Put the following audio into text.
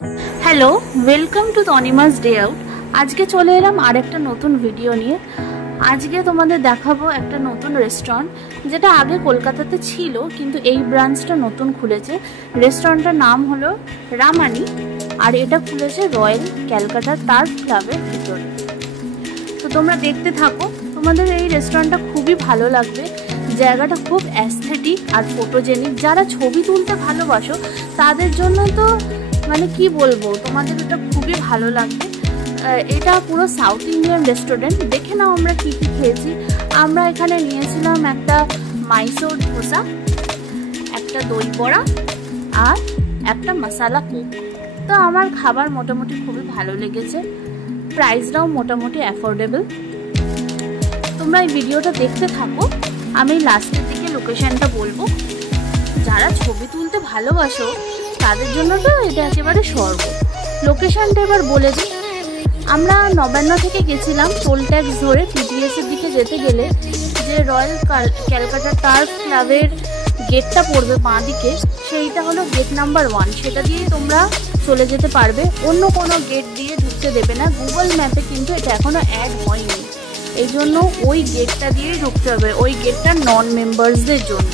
Hello, welcome to Tanima's day out. আজকে চলে এলাম আর একটা নতুন ভিডিও নিয়ে। আজকে তোমাদের দেখাবো একটা নতুন রেস্টুরেন্ট, যেটা আগে কলকাতাতে ছিল কিন্তু এই ব্রাঞ্চটা নতুন খুলেছে। রেস্টুরেন্টটার নাম হলো রামানি, আর এটা খুলেছে রয়্যাল ক্যালকাটা টার্ফ ক্লাবের ভিতরে। তো তোমরা দেখতে থাকো, তোমাদের এই রেস্টুরেন্টটা খুবই ভালো লাগবে। জায়গাটা খুব অ্যাস্থেটিক আর ফটোজেনিক। যারা ছবি তুলতে ভালোবাসো তাদের জন্য তো মানে কি বলবো, তোমাদের এটা খুবই ভালো লাগবে। এটা পুরো সাউথ ইন্ডিয়ান রেস্টুরেন্ট। দেখে নাও আমরা কি কি খেয়েছি। আমরা এখানে নিয়েছিলাম একটা মাইসোর ধোসা, একটা দই বড়া আর একটা মশালা কোক। তো আমার খাবার মোটামুটি খুবই ভালো লেগেছে, প্রাইসটাও মোটামুটি অ্যাফোর্ডেবল। তোমরা এই ভিডিওটা দেখতে থাকো, আমি লাস্টের দিকে লোকেশনটা বলবো। যারা ছবি তুলতে ভালোবাসো তাদের জন্য তো এটা একেবারে স্বর্গ। লোকেশনটা এবার বলে দিই। আমরা নবান্ন থেকে গেছিলাম, টোল ট্যাক্স ধরে পিটিএস এর দিকে যেতে গেলে যে রয়্যাল ক্যালকাটা টার্ফ ক্লাবের গেটটা পড়বে বাঁ দিকে, সেইটা হলো গেট নাম্বার 1। সেটা দিয়েই তোমরা চলে যেতে পারবে, অন্য কোনো গেট দিয়ে ঢুকতে দেবে না। গুগল ম্যাপে কিন্তু এটা এখনো অ্যাড হয়নি, এই জন্য ওই গেটটা দিয়েই ঢুকতে হবে। ওই গেটটা নন মেম্বার্সদের জন্য।